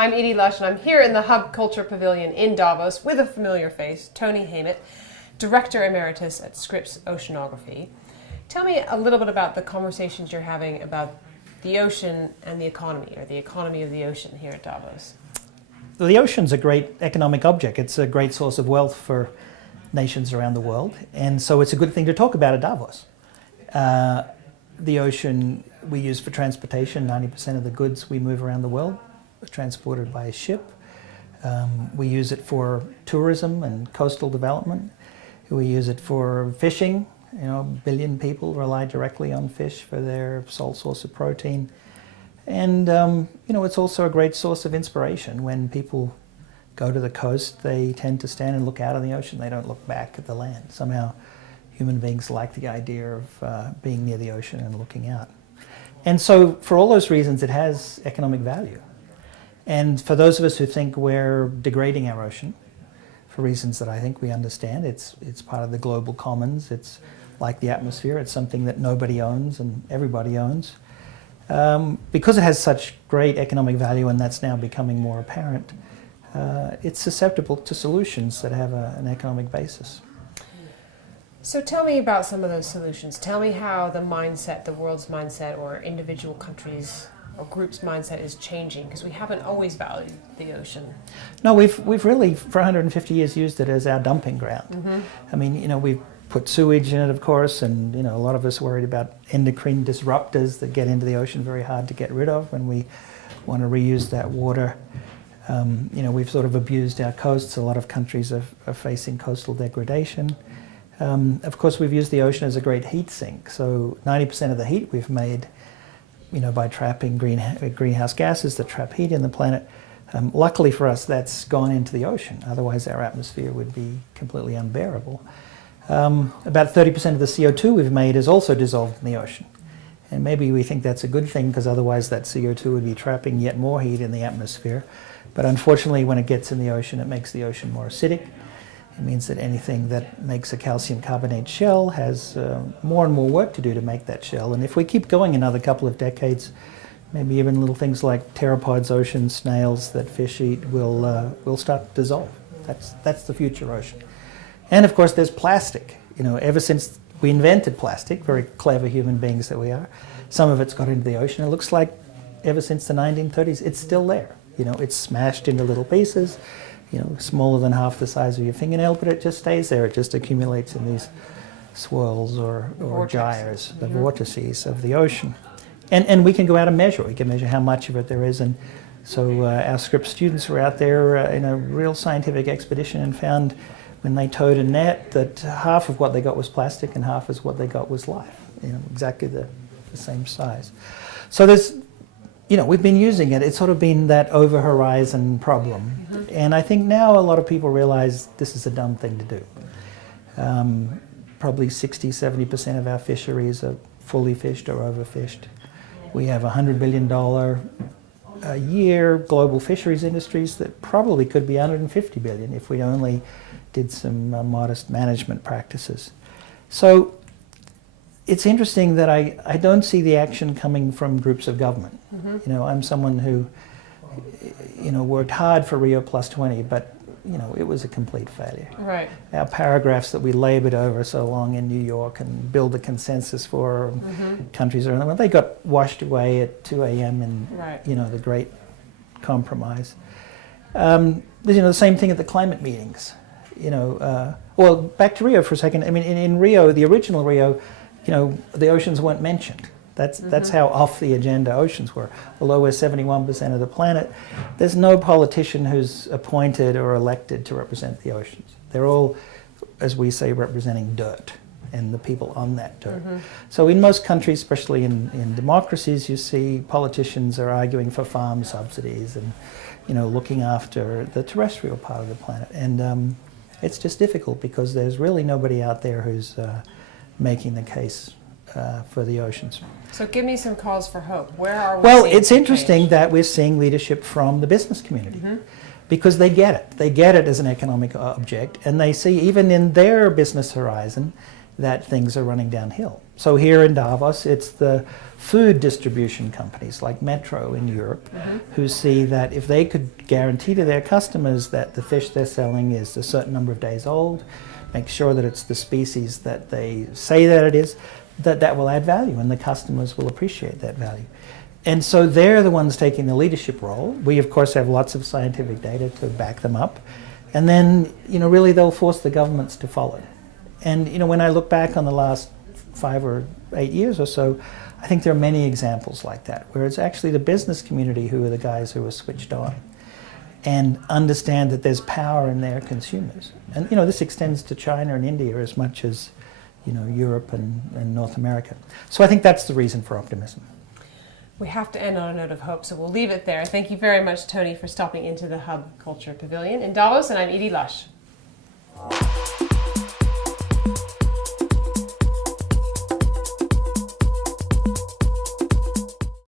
I'm Edie Lush, and I'm here in the Hub Culture Pavilion in Davos with a familiar face, Tony Haymet, Director Emeritus at Scripps Oceanography. Tell me a little bit about the conversations you're having about the ocean and the economy, or the economy of the ocean here at Davos. Well, the ocean's a great economic object. It's a great source of wealth for nations around the world, and so it's a good thing to talk about at Davos. The ocean we use for transportation. 90% of the goods we move around the world are transported by ship. We use it for tourism and coastal development. We use it for fishing. You know, 1 billion people rely directly on fish for their sole source of protein. And, you know, it's also a great source of inspiration. When people go to the coast, they tend to stand and look out on the ocean. They don't look back at the land. Somehow human beings like the idea of being near the ocean and looking out. And so for all those reasons, it has economic value. And for those of us who think we're degrading our ocean, for reasons that I think we understand, it's part of the global commons. It's like the atmosphere. It's something that nobody owns and everybody owns. Because it has such great economic value, and that's now becoming more apparent, it's susceptible to solutions that have an economic basis. So tell me about some of those solutions. Tell me how the mindset, the world's mindset, or individual countries or groups' mindset is changing, because we haven't always valued the ocean. No, we've really, for 150 years, used it as our dumping ground. Mm-hmm. I mean, you know, we've put sewage in it, of course, and, you know, a lot of us are worried about endocrine disruptors that get into the ocean, very hard to get rid of when we want to reuse that water. You know, we've sort of abused our coasts. A lot of countries are facing coastal degradation. Of course, we've used the ocean as a great heat sink. So 90% of the heat we've made, you know, by trapping greenhouse gases that trap heat in the planet. Luckily for us, that's gone into the ocean. Otherwise, our atmosphere would be completely unbearable. About 30% of the CO2 we've made is also dissolved in the ocean. And maybe we think that's a good thing, because otherwise that CO2 would be trapping yet more heat in the atmosphere. But unfortunately, when it gets in the ocean, it makes the ocean more acidic. It means that anything that makes a calcium carbonate shell has more and more work to do to make that shell. And if we keep going another couple of decades, maybe even little things like pteropods, ocean snails that fish eat will start to dissolve. That's the future ocean. And of course, there's plastic. You know, ever since we invented plastic, very clever human beings that we are, some of it's got into the ocean. It looks like ever since the 1930s, it's still there. You know, it's smashed into little pieces, you know, smaller than half the size of your fingernail, but it just stays there. It just accumulates in these swirls or gyres, the vortices of the ocean. And we can go out and measure. We can measure how much of it there is. And so our Scripps students were out there in a real scientific expedition and found, when they towed a net, that half of what they got was plastic and half of what they got was life. You know, exactly the same size. So there's, you know, we've been using it. It's sort of been that over-horizon problem. Mm-hmm. And I think now a lot of people realize this is a dumb thing to do. Probably 60-70% of our fisheries are fully fished or overfished. We have $100 billion a year global fisheries industries that probably could be $150 billion if we only did some modest management practices. So it's interesting that I don't see the action coming from groups of government. Mm-hmm. You know, I'm someone who, you know, worked hard for Rio +20, but, you know, it was a complete failure. Right. Our paragraphs that we labored over so long in New York and build a consensus for countries around the world, they got washed away at 2 a.m. in, you know, the Great Compromise. You know, the same thing at the climate meetings. You know, well, back to Rio for a second. I mean, in Rio, the original Rio, you know, the oceans weren't mentioned. That's how off the agenda oceans were. Although we're 71% of the planet, there's no politician who's appointed or elected to represent the oceans. They're all, as we say, representing dirt and the people on that dirt. Mm-hmm. So in most countries, especially in democracies, you see politicians are arguing for farm subsidies and, you know, looking after the terrestrial part of the planet. And it's just difficult because there's really nobody out there who's making the case for the oceans. So give me some cause for hope. Where are we? Well, it's interesting that we're seeing leadership from the business community, because they get it. They get it as an economic object, and they see even in their business horizon that things are running downhill. So here in Davos, it's the food distribution companies like Metro in Europe who see that if they could guarantee to their customers that the fish they're selling is a certain number of days old, make sure that it's the species that they say that it is, that will add value and the customers will appreciate that value. And so they're the ones taking the leadership role. We, of course, have lots of scientific data to back them up. And then, really they'll force the governments to follow. And, when I look back on the last 5 or 8 years or so, I think there are many examples like that, where it's actually the business community who are the guys who are switched on and understand that there's power in their consumers. And, this extends to China and India as much as, Europe and North America. So I think that's the reason for optimism. We have to end on a note of hope, so we'll leave it there. Thank you very much, Tony, for stopping into the Hub Culture Pavilion in Davos, and I'm Edie Lush.